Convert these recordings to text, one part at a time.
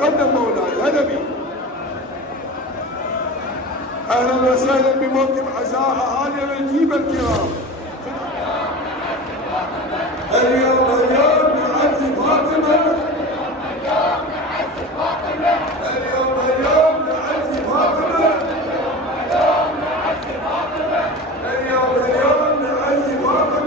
قدم مولاي هلا بك. اهلا وسهلا بموكب عزاء اهالي الجيبه الكرام. اليوم نعزي فاطمه. اليوم نعزي فاطمه. اليوم نعزي فاطمه. اليوم نعزي فاطمه.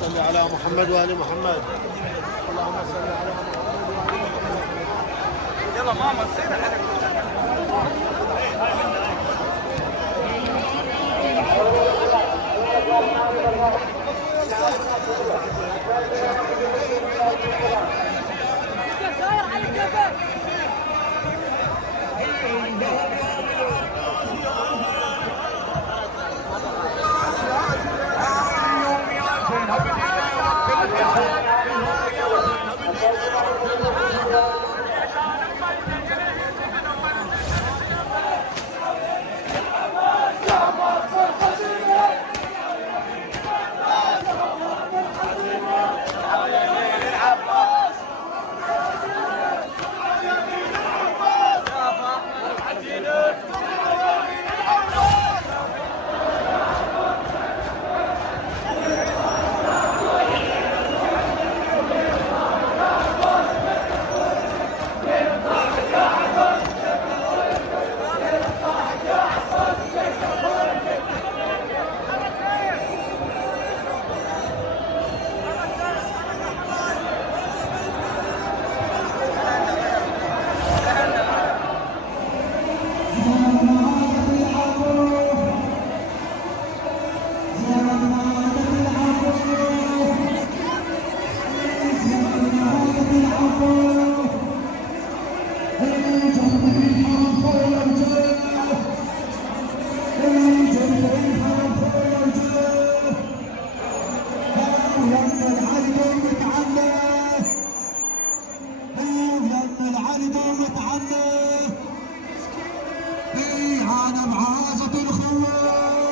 صل على محمد وآل محمد. اللهم صل على محمد وآل محمد. يلا ماما تصير عليك. ريحانة بعازة الخوة،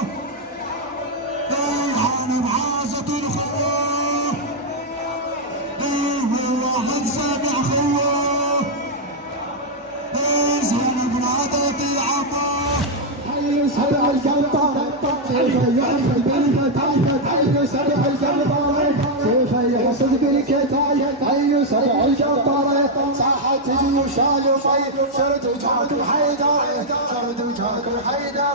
ريحانة بعازة الخوة، والله سامع خوة، زينب نادت العمار. حي سبع القنطرة سيفه يحصد بالفتاي، حي سبع القنطرة سيفه يحصد بالكتاي، حي سبع القنطرة صاحت جيوش الفي، شرد وجاكم حيدرة، شرد وجاكم حيدرة،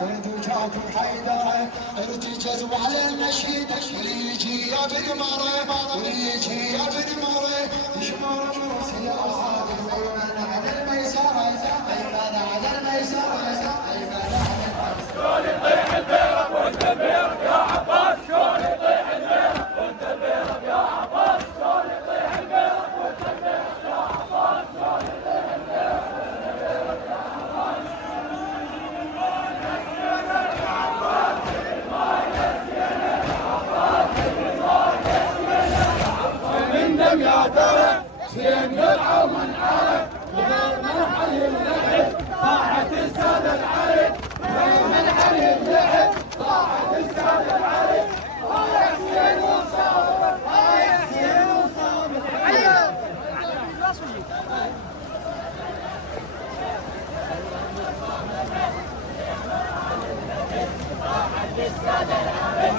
شرد وجاكم حيدرة، ارتجز وعلى النشيد واللي يجي يا بن مرة، واللي يجي يا بن مرة، يشمر مرسي اصحاب الايمان على الميسرة، ايمان على الميسرة، ايمان على الميسرة. شلون يطيح البيرق وانت البيرق يا عباس، شلون يطيح البيرق وانت البيرق يا عباس، شلون يطيح البيرق وانت البيرق يا عباس، شلون يطيح البيرق وانت البيرق يا عباس. من دم يا ترى سين قلعه ومنحرق، غير منحل اللحد طاحت السادة العرب، غير منحل اللحد طاحت السادة العرب. يا حسين وصابر، يا حسين وصابر. طاحت السادة العرب،